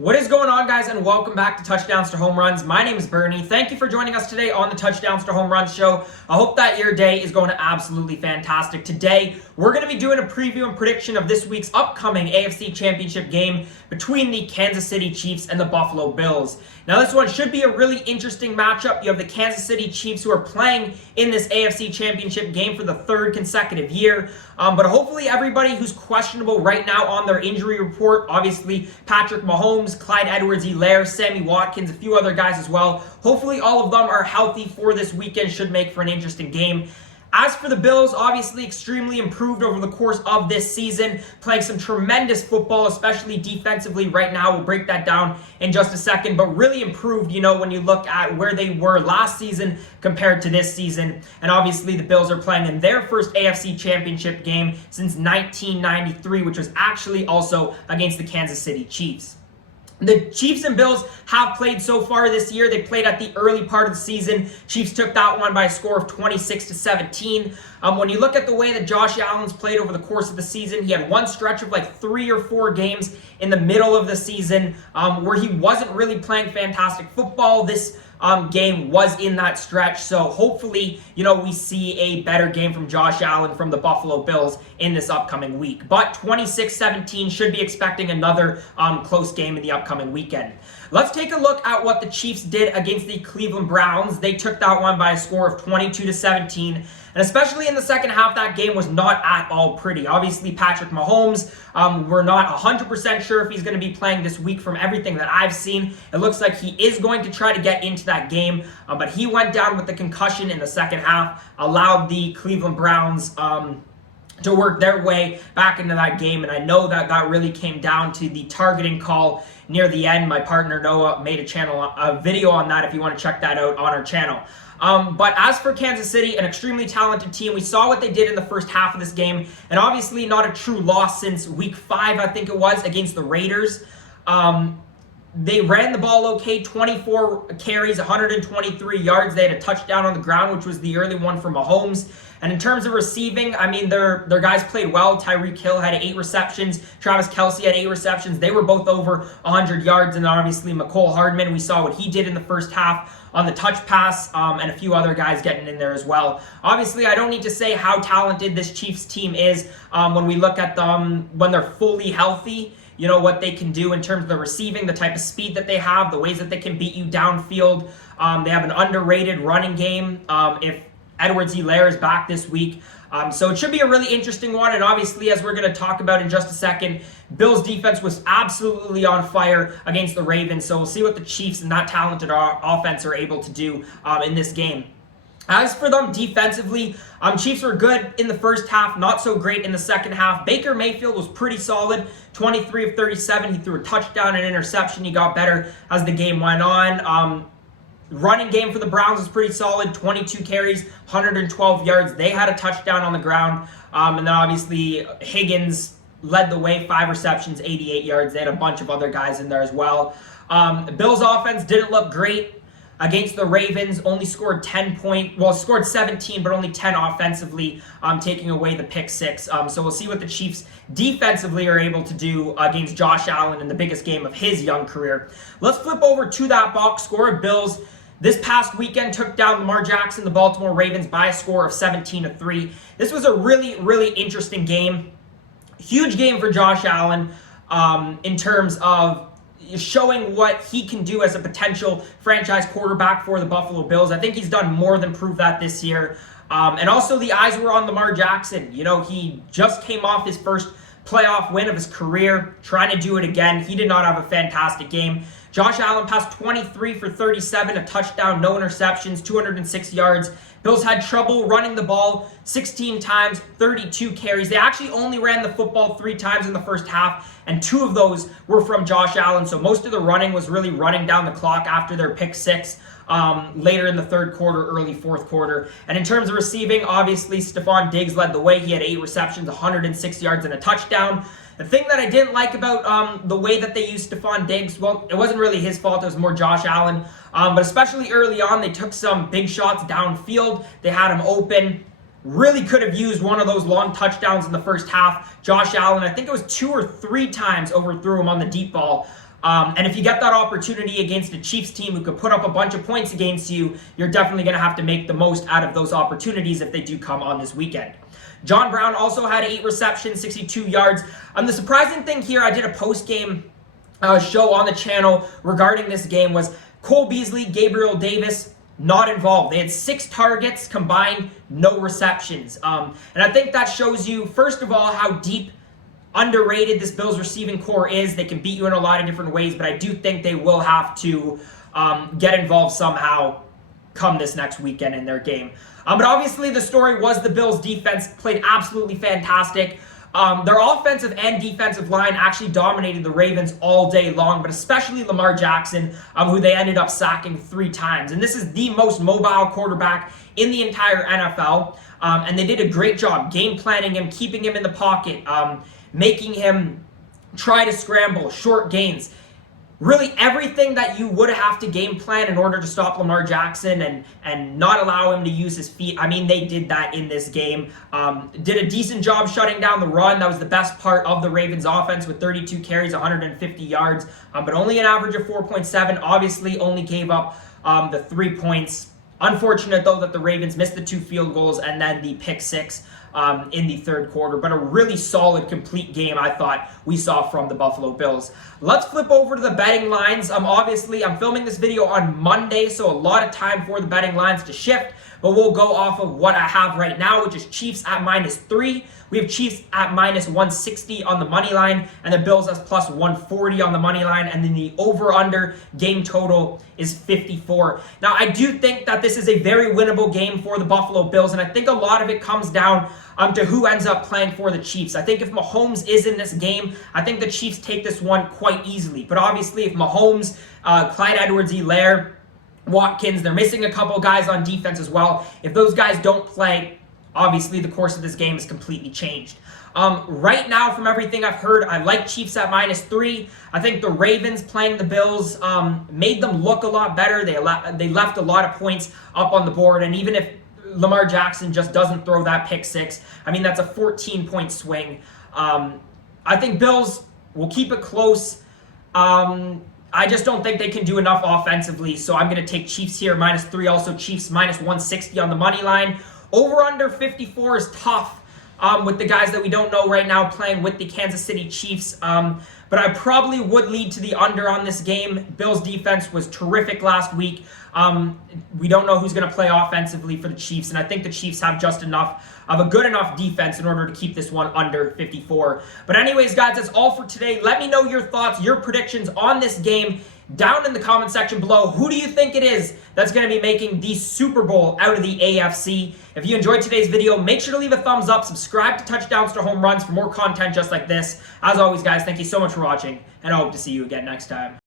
What is going on, guys, and welcome back to Touchdowns to Home Runs. My name is Bernie. Thank you for joining us today on the Touchdowns to Home Runs show. I hope that your day is going absolutely fantastic. Today, we're going to be doing a preview and prediction of this week's upcoming AFC Championship game between the Kansas City Chiefs and the Buffalo Bills. Now, this one should be a really interesting matchup. You have the Kansas City Chiefs who are playing in this AFC Championship game for the third consecutive year. But hopefully everybody who's questionable right now on their injury report, obviously Patrick Mahomes, Clyde Edwards-Helaire, Sammy Watkins, a few other guys as well. Hopefully all of them are healthy for this weekend, should make for an interesting game. As for the Bills, obviously extremely improved over the course of this season, playing some tremendous football, especially defensively right now. We'll break that down in just a second, but really improved, when you look at where they were last season compared to this season. And obviously the Bills are playing in their first AFC Championship game since 1993, which was actually also against the Kansas City Chiefs. The Chiefs and Bills have played so far this year. They played at the early part of the season. Chiefs took that one by a score of 26-17. When you look at the way that Josh Allen's played over the course of the season, he had one stretch of like 3 or 4 games in the middle of the season where he wasn't really playing fantastic football. This game was in that stretch, so hopefully, we see a better game from Josh Allen from the Buffalo Bills in this upcoming week. But 26-17 should be expecting another close game in the upcoming weekend. Let's take a look at what the Chiefs did against the Cleveland Browns. They took that one by a score of 22-17. And especially in the second half, that game was not at all pretty. Obviously, Patrick Mahomes, we're not 100% sure if he's going to be playing this week from everything that I've seen. It looks like he is going to try to get into that game, but he went down with the concussion in the second half, allowed the Cleveland Browns to work their way back into that game. And I know that really came down to the targeting call near the end. My partner Noah made a video on that if you want to check that out on our channel. But as for Kansas City, an extremely talented team, we saw what they did in the first half of this game, and obviously not a true loss since week 5, I think it was, against the Raiders. They ran the ball okay, 24 carries, 123 yards. They had a touchdown on the ground, which was the early one for Mahomes. And in terms of receiving, their guys played well. Tyreek Hill had 8 receptions. Travis Kelce had 8 receptions. They were both over 100 yards. And obviously, Mecole Hardman, we saw what he did in the first half on the touch pass, and a few other guys getting in there as well. Obviously, I don't need to say how talented this Chiefs team is when we look at them when they're fully healthy. What they can do in terms of the receiving, the type of speed that they have, the ways that they can beat you downfield. They have an underrated running game if Edwards-Helaire is back this week. So it should be a really interesting one. And obviously, as we're going to talk about in just a second, Bills defense was absolutely on fire against the Ravens. So we'll see what the Chiefs and that talented offense are able to do in this game. As for them defensively, Chiefs were good in the first half, not so great in the second half. Baker Mayfield was pretty solid, 23 of 37. He threw a touchdown and interception. He got better as the game went on. Running game for the Browns was pretty solid, 22 carries, 112 yards. They had a touchdown on the ground. And then obviously Higgins led the way, 5 receptions, 88 yards. They had a bunch of other guys in there as well. Bills offense didn't look great against the Ravens, only scored 17, but only 10 offensively, taking away the pick 6. So we'll see what the Chiefs defensively are able to do against Josh Allen in the biggest game of his young career. Let's flip over to that box score. Bills this past weekend took down Lamar Jackson, the Baltimore Ravens, by a score of 17-3. This was a really, really interesting game. Huge game for Josh Allen in terms of showing what he can do as a potential franchise quarterback for the Buffalo Bills. I think he's done more than prove that this year. And also the eyes were on Lamar Jackson. He just came off his first playoff win of his career, trying to do it again. He did not have a fantastic game. Josh Allen passed 23 for 37, a touchdown, no interceptions, 206 yards. Bills had trouble running the ball 16 times, 32 carries. They actually only ran the football 3 times in the first half, and 2 of those were from Josh Allen. So most of the running was really running down the clock after their pick 6 later in the third quarter, early fourth quarter. And in terms of receiving, obviously Stefon Diggs led the way. He had 8 receptions, 106 yards, and a touchdown. The thing that I didn't like about the way that they used Stefon Diggs, well, it wasn't really his fault. It was more Josh Allen. But especially early on, they took some big shots downfield. They had him open. Really could have used one of those long touchdowns in the first half. Josh Allen, I think it was 2 or 3 times overthrew him on the deep ball. And if you get that opportunity against a Chiefs team who could put up a bunch of points against you, you're definitely going to have to make the most out of those opportunities if they do come on this weekend. John Brown also had 8 receptions, 62 yards. The surprising thing here, I did a post-game show on the channel regarding this game, was Cole Beasley, Gabriel Davis, not involved. They had 6 targets combined, no receptions. And I think that shows you, first of all, how deep, underrated this Bills receiving core is. They can beat you in a lot of different ways, but I do think they will have to get involved somehow come this next weekend in their game. But obviously the story was the Bills defense played absolutely fantastic. Their offensive and defensive line actually dominated the Ravens all day long, but especially Lamar Jackson, who they ended up sacking 3 times. And this is the most mobile quarterback in the entire NFL. And they did a great job game planning him, keeping him in the pocket, making him try to scramble, short gains. Really everything that you would have to game plan in order to stop Lamar Jackson and not allow him to use his feet. I mean, they did that in this game. Did a decent job shutting down the run. That was the best part of the Ravens offense with 32 carries, 150 yards, but only an average of 4.7. Obviously only gave up the 3 points. Unfortunate, though, that the Ravens missed the 2 field goals and then the pick 6 in the third quarter, but a really solid, complete game I thought we saw from the Buffalo Bills. Let's flip over to the betting lines. Obviously, I'm filming this video on Monday, so a lot of time for the betting lines to shift, but we'll go off of what I have right now, which is Chiefs at -3. We have Chiefs at -160 on the money line, and the Bills as +140 on the money line, and then the over-under game total is 54. Now, I do think that this is a very winnable game for the Buffalo Bills, and I think a lot of it comes down to who ends up playing for the Chiefs. I think if Mahomes is in this game, I think the Chiefs take this one quite easily. But obviously, if Mahomes, Clyde Edwards-Helaire, Watkins, they're missing a couple guys on defense as well. If those guys don't play, obviously the course of this game is completely changed. Right now, from everything I've heard, I like Chiefs at -3. I think the Ravens playing the Bills made them look a lot better. They left a lot of points up on the board, and even if Lamar Jackson just doesn't throw that pick 6, I mean, that's a 14-point swing. I think Bills will keep it close. I just don't think they can do enough offensively, so I'm going to take Chiefs here, -3. Also, Chiefs -160 on the money line. Over under 54 is tough with the guys that we don't know right now playing with the Kansas City Chiefs. But I probably would lead to the under on this game. Bills defense was terrific last week. We don't know who's going to play offensively for the Chiefs, and I think the Chiefs have just enough of a good enough defense in order to keep this one under 54. But anyways, guys, that's all for today. Let me know your thoughts, your predictions on this game down in the comment section below. Who do you think it is that's going to be making the Super Bowl out of the AFC? If you enjoyed today's video, make sure to leave a thumbs up, subscribe to Touchdowns to Home Runs for more content just like this. As always, guys, thank you so much for watching, and I hope to see you again next time.